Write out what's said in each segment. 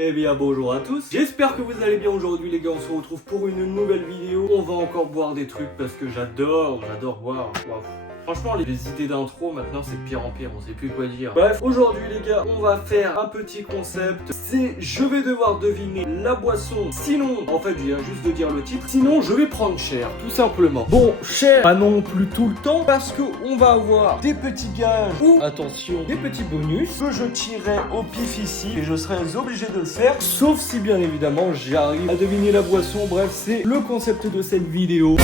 Eh bien bonjour à tous, j'espère que vous allez bien aujourd'hui les gars, on se retrouve pour une nouvelle vidéo. On va encore boire des trucs parce que j'adore boire. Waouh. Franchement les idées d'intro maintenant c'est de pire en pire, on sait plus quoi dire. Bref, aujourd'hui les gars, on va faire un petit concept. C'est je vais devoir deviner la boisson. Sinon, en fait je viens juste de dire le titre. Sinon je vais prendre cher, tout simplement. Bon, cher, pas non plus tout le temps, parce que on va avoir des petits gages ou, attention, des petits bonus que je tirerai au pif ici. Et je serai obligé de le faire, sauf si bien évidemment j'arrive à deviner la boisson. Bref, c'est le concept de cette vidéo.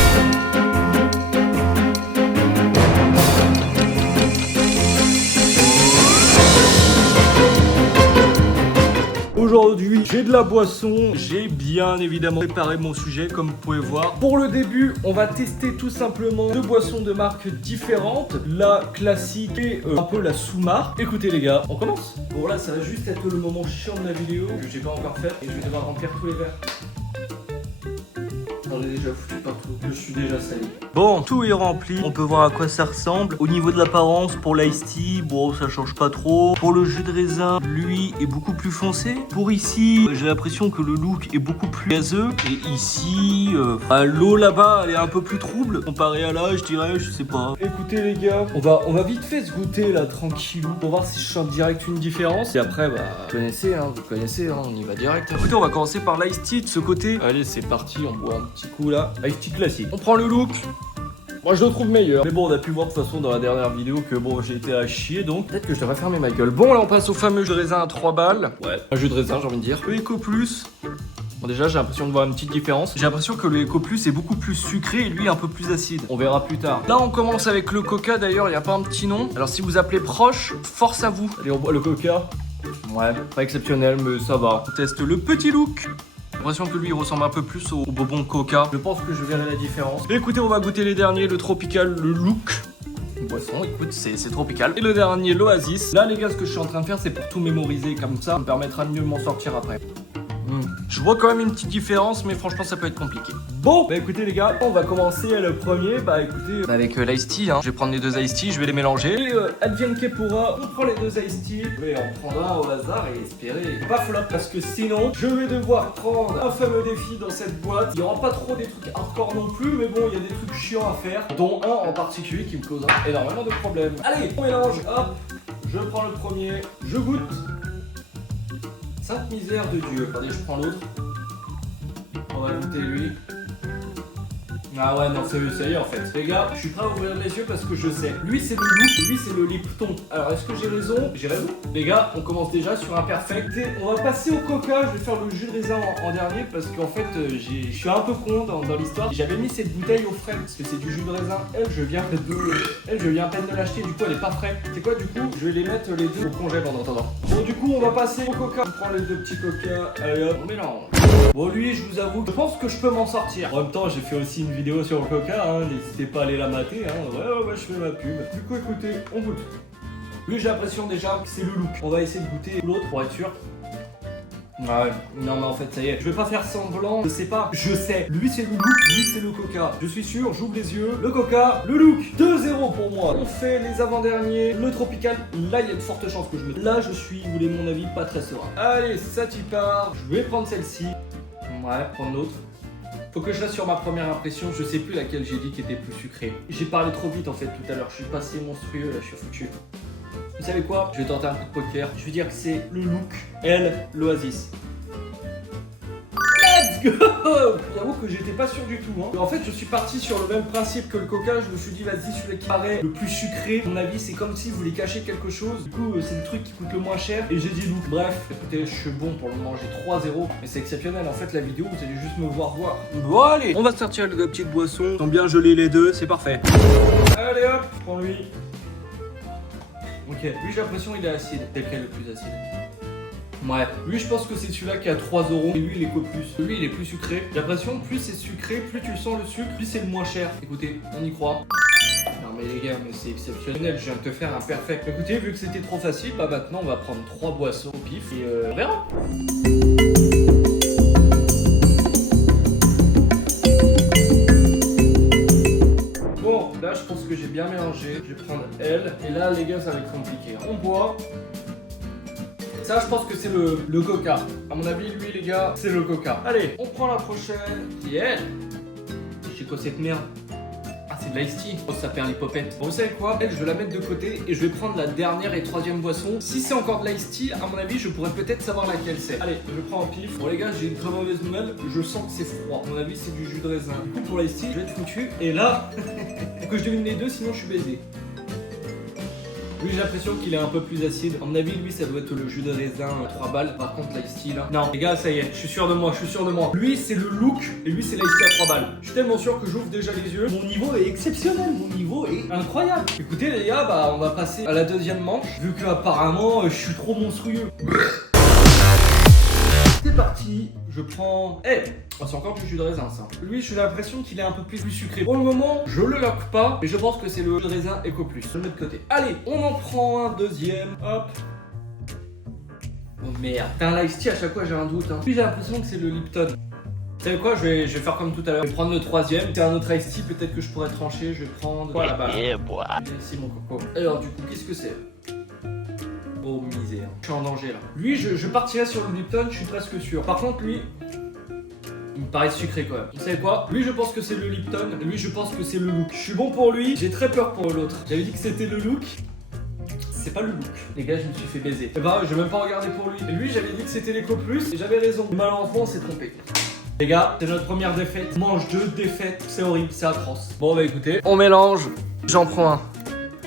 Aujourd'hui, j'ai de la boisson, j'ai bien évidemment préparé mon sujet comme vous pouvez voir. Pour le début, on va tester tout simplement deux boissons de marques différentes. La classique et un peu la sous-marque. Écoutez les gars, on commence. Bon là, ça va juste être le moment chiant de la vidéo que j'ai pas encore fait et je vais devoir remplir tous les verres. J'en ai déjà foutu partout, je suis déjà sali. Bon, tout est rempli, on peut voir à quoi ça ressemble. Au niveau de l'apparence, pour l'ice tea, bon, ça change pas trop. Pour le jus de raisin, lui est beaucoup plus foncé. Pour ici, j'ai l'impression que le look est beaucoup plus gazeux. Et ici, l'eau là-bas, elle est un peu plus trouble. Comparé à là, je dirais, je sais pas. Écoutez les gars, on va vite fait se goûter là, tranquillou, pour voir si je sens direct une différence. Et après, bah, vous connaissez, on y va direct. Écoutez, on va commencer par l'ice tea de ce côté. Allez, c'est parti, on boit un petit coup là. Ice tea classique. On prend le look. Moi je le trouve meilleur. Mais bon, on a pu voir de toute façon dans la dernière vidéo que bon, j'ai été à chier, donc peut-être que je devrais fermer ma gueule. Bon, là on passe au fameux jus de raisin à 3 balles. Ouais, un jus de raisin, j'ai envie de dire. Le Eco Plus. Bon, déjà j'ai l'impression de voir une petite différence. J'ai l'impression que le Eco Plus est beaucoup plus sucré et lui un peu plus acide. On verra plus tard. Là on commence avec le Coca, d'ailleurs il n'y a pas un petit nom. Alors si vous appelez proche, force à vous. Allez, on boit le Coca. Ouais, pas exceptionnel mais ça va. On teste le petit look. J'ai l'impression que lui il ressemble un peu plus au bonbon Coca. Je pense que je verrai la différence. Mais écoutez, on va goûter les derniers, le tropical, le look. Une boisson, écoute, c'est tropical. Et le dernier, l'Oasis. Là les gars, ce que je suis en train de faire, c'est pour tout mémoriser comme ça. Ça me permettra de mieux m'en sortir après. Je vois quand même une petite différence, mais franchement ça peut être compliqué. Bon, bah écoutez les gars, on va commencer le premier. Bah écoutez, avec l'ice tea, hein. Je vais prendre les deux ice tea, je vais les mélanger. Et advienne que pourra, on prend les deux ice tea. Je vais en prendre un au hasard et espérer pas flop, parce que sinon je vais devoir prendre un fameux défi dans cette boîte. Il n'y aura pas trop des trucs hardcore non plus, mais bon, il y a des trucs chiants à faire, dont un en particulier qui me causera énormément de problèmes. Allez, on mélange, hop, je prends le premier, je goûte. Sainte misère de Dieu. Attendez, je prends l'autre. On va goûter lui. Ah ouais, non, ça y est en fait. Les gars, je suis prêt à ouvrir les yeux parce que je sais. Lui, c'est le look, lui, c'est le Lipton. Alors, est-ce que j'ai raison? J'ai raison. Les gars, on commence déjà sur un perfect. On va passer au Coca. Je vais faire le jus de raisin en dernier parce qu'en fait, je suis un peu con dans l'histoire. J'avais mis cette bouteille au frais parce que c'est du jus de raisin. Elle, je viens à peine de l'acheter. Du coup, elle est pas frais. C'est quoi, du coup? Je vais les mettre les deux au congèle en attendant. Bon, du coup, on va passer au Coca. On prend les deux petits Coca. Allez hop, on mélange. Bon, lui, je vous avoue, je pense que je peux m'en sortir. En même temps, j'ai fait aussi une vidéo sur le Coca, hein. N'hésitez pas à aller la mater, hein. Ouais, je fais ma pub. Du coup, écoutez, on goûte. Lui, j'ai l'impression déjà que c'est le look. On va essayer de goûter l'autre pour être sûr. Ouais, non mais en fait ça y est, je vais pas faire semblant, je sais pas, je sais. Lui c'est le look, lui c'est le Coca. Je suis sûr, j'ouvre les yeux, le Coca, le look. 2-0 pour moi. On fait les avant-derniers, le tropical. Là il y a de fortes chances que je mette. Là je suis, vous voulez mon avis, pas très serein. Allez, ça t'y part. Je vais prendre celle-ci. Ouais, prendre l'autre. Faut que je reste sur ma première impression, je sais plus laquelle j'ai dit qui était plus sucrée. J'ai parlé trop vite en fait tout à l'heure, je suis passé monstrueux là, je suis foutu. Vous savez quoi? Je vais tenter un coup de poker. Je vais dire que c'est le look, elle, l'Oasis. Let's go! J'avoue que j'étais pas sûr du tout. Hein. En fait, je suis parti sur le même principe que le Coca. Je me suis dit, vas-y, celui qui paraît le plus sucré. À mon avis, c'est comme si vous voulez cacher quelque chose. Du coup, c'est le truc qui coûte le moins cher. Et j'ai dit look. Bref, écoutez, je suis bon pour le moment. J'ai 3-0. Mais c'est exceptionnel. En fait, la vidéo, vous allez juste me voir. Bon, allez, on va sortir les deux petites boissons. Ils sont bien gelés les deux, c'est parfait. Allez hop, prends lui. Ok, lui j'ai l'impression il est acide. C'est lequel le plus acide? Ouais, lui je pense que c'est celui-là qui a 3€. Et lui il est quoi plus? Lui il est plus sucré. J'ai l'impression plus c'est sucré, plus tu sens le sucre, plus c'est le moins cher. Écoutez, on y croit. Non mais les gars, mais c'est exceptionnel, je viens de te faire un perfect. Écoutez, vu que c'était trop facile, bah maintenant on va prendre 3 boissons au pif et on verra. Là, je pense que j'ai bien mélangé. Je vais prendre elle. Et là, les gars, ça va être compliqué. On boit. Ça, je pense que c'est le coca. À mon avis, lui, les gars, c'est le coca. Allez, on prend la prochaine, qui est elle. C'est quoi cette merde? Ah, c'est de l'ice tea. Oh, ça perd les popettes. Bon, vous savez quoi? Elle, je vais la mettre de côté et je vais prendre la dernière et troisième boisson. Si c'est encore de l'ice tea, à mon avis, je pourrais peut-être savoir laquelle c'est. Allez, je prends en pif. Bon, les gars, j'ai une très mauvaise nouvelle. Je sens que c'est froid. À mon avis, c'est du jus de raisin. Du coup, pour l'ice tea, je vais être foutu. Et là, faut que je devine les deux, sinon je suis baisé. Lui, j'ai l'impression qu'il est un peu plus acide. À mon avis, lui, ça doit être le jus de raisin 3 balles. Par contre, l'ice tea là. Non, les gars, ça y est, je suis sûr de moi, je suis sûr de moi. Lui, c'est le look et lui, c'est l'ice tea à 3 balles. Je suis tellement sûr que j'ouvre déjà les yeux. Mon niveau est exceptionnel, mon niveau est incroyable. Écoutez, les gars, bah, on va passer à la deuxième manche. Vu que apparemment, je suis trop monstrueux. C'est parti, je prends... Oh, c'est encore du jus de raisin ça. Lui, j'ai l'impression qu'il est un peu plus sucré. Pour le moment, je le lock pas, mais je pense que c'est le jus de raisin Eco Plus. Je le mets de côté. Allez, on en prend un deuxième. Hop. Oh merde. T'as un ice tea, à chaque fois j'ai un doute. Lui, j'ai l'impression que c'est le Lipton. Vous savez quoi, je vais faire comme tout à l'heure. Je vais prendre le troisième. C'est un autre ice tea, peut-être que je pourrais trancher. Je vais prendre... Voilà, bah. Merci mon coco. Alors du coup, qu'est-ce que c'est? Oh misère, je suis en danger là. Lui, je partirais sur le Lipton, je suis presque sûr. Par contre, lui, il me paraît sucré quand même. Vous savez quoi? Lui, je pense que c'est le Lipton. Lui, je pense que c'est le look. Je suis bon pour lui, j'ai très peur pour l'autre. J'avais dit que c'était le look. C'est pas le look. Les gars, je me suis fait baiser. Et bah, je vais même pas regarder pour lui. Et lui, j'avais dit que c'était l'Eco Plus et j'avais raison. Malheureusement, on s'est trompé. Les gars, c'est notre première défaite. Manche 2 défaites. C'est horrible, c'est atroce. Bon, bah écoutez, on mélange. J'en prends un.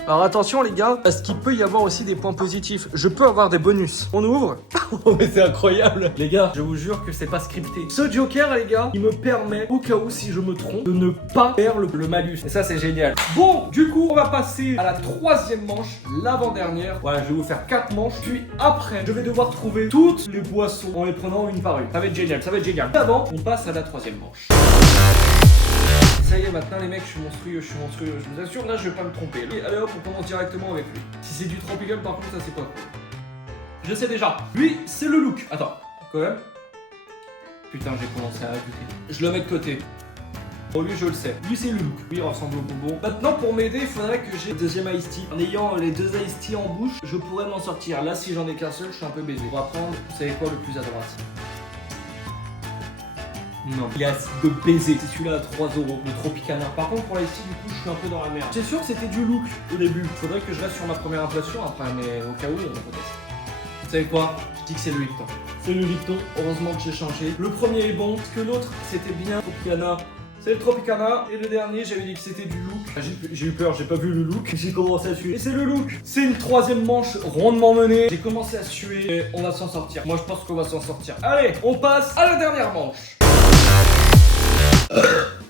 Alors attention les gars, parce qu'il peut y avoir aussi des points positifs. Je peux avoir des bonus. On ouvre. Oh mais c'est incroyable. Les gars, je vous jure que c'est pas scripté. Ce joker les gars, il me permet, au cas où si je me trompe, de ne pas faire le malus. Et ça c'est génial. Bon, du coup on va passer à la troisième manche, l'avant-dernière. Voilà, je vais vous faire 4 manches. Puis après, je vais devoir trouver toutes les boissons en les prenant une par une. Ça va être génial, ça va être génial. Avant, on passe à la troisième manche. Ça y est, maintenant les mecs, je suis monstrueux, je vous assure, là je vais pas me tromper. Et allez hop, on commence directement avec lui. Si c'est du tropical, par contre, ça c'est pas cool. Je sais déjà, lui, c'est le look. Attends, quand même. Putain, j'ai commencé à ajouter. Je le mets de côté. Bon, lui, je le sais. Lui, c'est le look. Lui, il ressemble au bonbon. Maintenant, pour m'aider, il faudrait que j'ai le deuxième ice tea. En ayant les deux ice tea en bouche, je pourrais m'en sortir. Là, si j'en ai qu'un seul, je suis un peu baisé. On va prendre, vous savez quoi, le plus à droite. Non, il est acide de baiser. C'est celui-là à 3 €, le Tropicana. Par contre, pour l'ice tea, du coup, je suis un peu dans la merde. C'est sûr que c'était du look au début. Faudrait que je reste sur ma première impression après, mais au cas où, on conteste. Vous savez quoi? Je dis que c'est le Lipton. C'est le Lipton. Heureusement que j'ai changé. Le premier est bon, parce que l'autre, c'était bien Tropicana. C'est le Tropicana. Et le dernier, j'avais dit que c'était du look. J'ai eu peur, j'ai pas vu le look. J'ai commencé à suer. Et c'est le look. C'est une troisième manche rondement menée. J'ai commencé à suer. Et on va s'en sortir. Moi, je pense qu'on va s'en sortir. Allez, on passe à la dernière manche.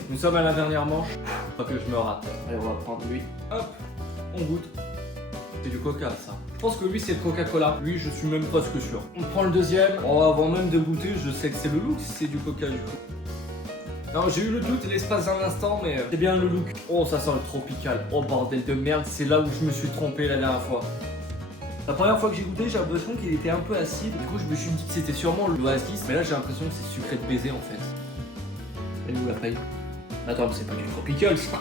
Nous sommes à la dernière manche. Pas que je me rate. Allez, on va prendre lui. Hop, on goûte. C'est du coca ça. Je pense que lui c'est le Coca-Cola. Lui je suis même presque sûr. On prend le deuxième. Oh, avant même de goûter, je sais que c'est le look si c'est du coca du coup. Alors j'ai eu le doute l'espace d'un instant, mais c'est bien le look. Oh, ça sent le tropical. Oh bordel de merde, c'est là où je me suis trompé la dernière fois. La première fois que j'ai goûté, j'ai l'impression qu'il était un peu acide. Du coup, je me suis dit que c'était sûrement le Oasis. Mais là, j'ai l'impression que c'est sucré de baiser en fait. Elle est où la paille? Attends, mais c'est pas du tropical ça.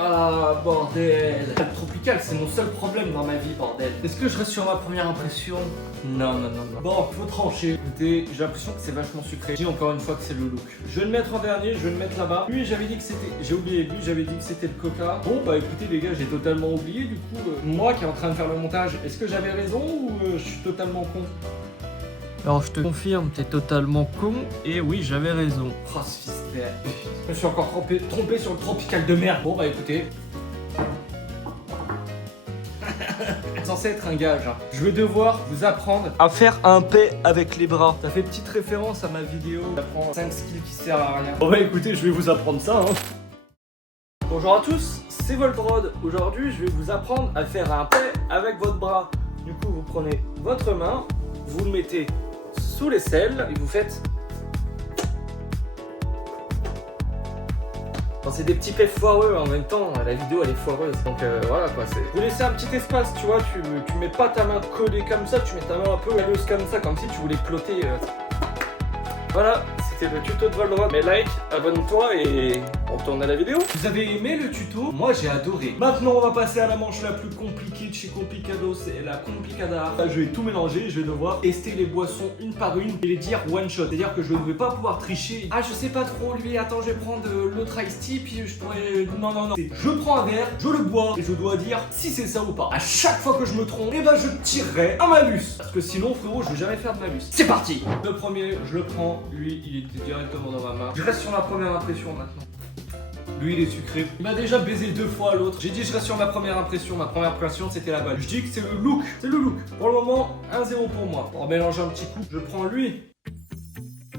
Ah bordel. Le tropical, c'est mon seul problème dans ma vie, bordel. Est-ce que je reste sur ma première impression? Non. Bon, faut trancher. Écoutez, j'ai l'impression que c'est vachement sucré. Je dis encore une fois que c'est le look. Je vais le mettre en dernier, je vais le mettre là-bas. Lui, j'avais dit que c'était... J'ai oublié, lui, j'avais dit que c'était le coca. Bon, bah écoutez les gars, j'ai totalement oublié. Du coup, moi qui est en train de faire le montage, est-ce que j'avais raison ou je suis totalement con? Alors je te confirme, t'es totalement con, et oui, j'avais raison. Oh, ce fils de merde. Je me suis encore trompé sur le tropical de merde. Bon bah écoutez. C'est censé être un gage. Hein. Je vais devoir vous apprendre à faire un paix avec les bras. Ça fait petite référence à ma vidéo. J'apprends 5 skills qui servent à rien. Bon bah écoutez, je vais vous apprendre ça. Hein. Bonjour à tous, c'est Voltrod. Aujourd'hui, je vais vous apprendre à faire un paix avec votre bras. Du coup, vous prenez votre main, vous le mettez sous l'aisselle et vous faites. Enfin, c'est des petits paix foireux en même temps, la vidéo elle est foireuse, donc voilà quoi. Vous laissez un petit espace, tu vois, tu mets pas ta main collée comme ça, tu mets ta main un peu halleuse comme ça, comme si tu voulais plotter. Voilà, c'était le tuto de Voltrod. Mais like, abonne-toi et On retourne à la vidéo. Vous avez aimé le tuto? Moi j'ai adoré. Maintenant on va passer à la manche la plus compliquée de chez Complicado, c'est la Complicada. Là je vais tout mélanger, je vais devoir tester les boissons une par une et les dire one shot. C'est-à-dire que je ne vais pas pouvoir tricher. Ah je sais pas trop lui, attends je vais prendre l'autre Ice Tea puis je pourrais... Non. Je prends un verre, je le bois et je dois dire si c'est ça ou pas. À chaque fois que je me trompe, eh ben je tirerai un malus. Parce que sinon frérot je vais jamais faire de malus. C'est parti. Le premier je le prends, lui il était directement dans ma main. Je reste sur ma première impression maintenant. Lui il est sucré. Il m'a déjà baisé 2 fois l'autre. J'ai dit je reste sur ma première impression. Ma première impression c'était la balle. Je dis que c'est le look. C'est le look. Pour le moment 1-0 pour moi. Pour mélanger un petit coup, je prends lui.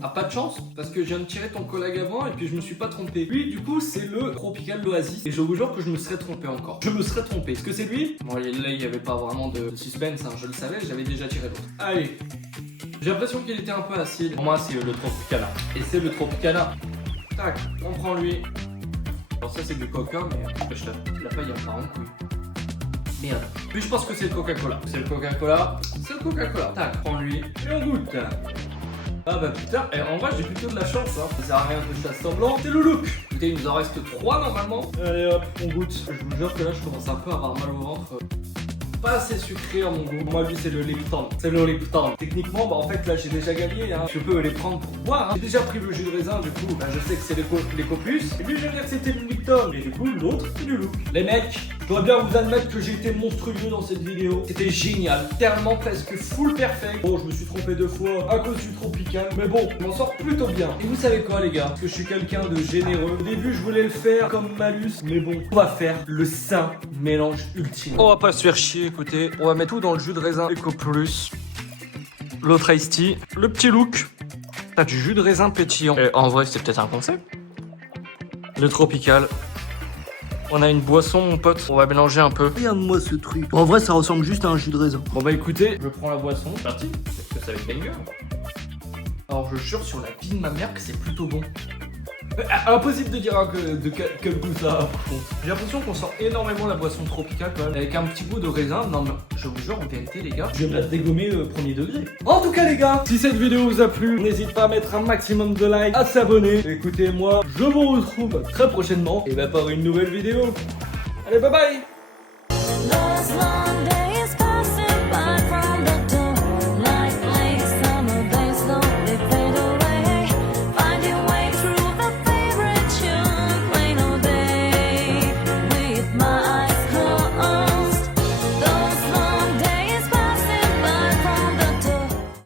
Ah pas de chance parce que je viens de tirer ton collègue avant et puis je me suis pas trompé. Lui du coup c'est le Tropical d'Oasis et je vous jure que je me serais trompé encore. Je me serais trompé. Est-ce que c'est lui? Bon là il n'y avait pas vraiment de suspense hein. Je le savais, j'avais déjà tiré l'autre. Allez. J'ai l'impression qu'il était un peu acide. Pour moi c'est le Tropicana. Et c'est le Tropicana. Tac, on prend lui. Alors ça c'est du coca mais la paille elle part en couille. Merde. Puis je pense que c'est le Coca-Cola. C'est le Coca-Cola. C'est le Coca-Cola. Tac, prends lui et on goûte. Ah bah putain, et en vrai j'ai plutôt de la chance hein. Ça sert à rien que je fasse semblant. C'est le look. Écoutez, il nous en reste 3 normalement. Allez hop, on goûte. Je vous jure que là je commence un peu à avoir mal au ventre. Pas assez sucré à mon goût. Moi lui c'est le Lipton. C'est le Lipton. Techniquement bah en fait là j'ai déjà gagné hein. Je peux les prendre pour boire hein. J'ai déjà pris le jus de raisin du coup bah, je sais que c'est les Copus. Et lui je viens dire que c'était le Lipton. Et du coup l'autre c'est du look. Les mecs, je dois bien vous admettre que j'ai été monstrueux dans cette vidéo. C'était génial. Tellement presque full perfect. Bon je me suis trompé 2 fois à cause du tropical. Mais bon, je m'en sors plutôt bien. Et vous savez quoi les gars? Parce que je suis quelqu'un de généreux. Au début je voulais le faire comme malus. Mais bon, on va faire le saint mélange ultime. On va pas se faire chier. Écoutez, on va mettre tout dans le jus de raisin Eco Plus, l'autre Ice Tea, le petit look, t'as du jus de raisin pétillant. Et en vrai, c'est peut-être un concept. Le tropical. On a une boisson, mon pote. On va mélanger un peu. Regarde-moi ce truc. En vrai, ça ressemble juste à un jus de raisin. Bon bah écoutez, je prends la boisson. C'est parti. Est-ce que ça va être banger? Alors je jure sur la vie de ma mère que c'est plutôt bon. Impossible de dire quel goût ça a par contre. J'ai l'impression qu'on sort énormément la boisson tropicale quand même. Avec un petit goût de raisin. Non mais je vous jure en vérité les gars, je vais me la dégommer premier degré. En tout cas les gars, si cette vidéo vous a plu, n'hésitez pas à mettre un maximum de likes, à s'abonner. Écoutez moi, je vous retrouve très prochainement et bah par une nouvelle vidéo. Allez bye bye.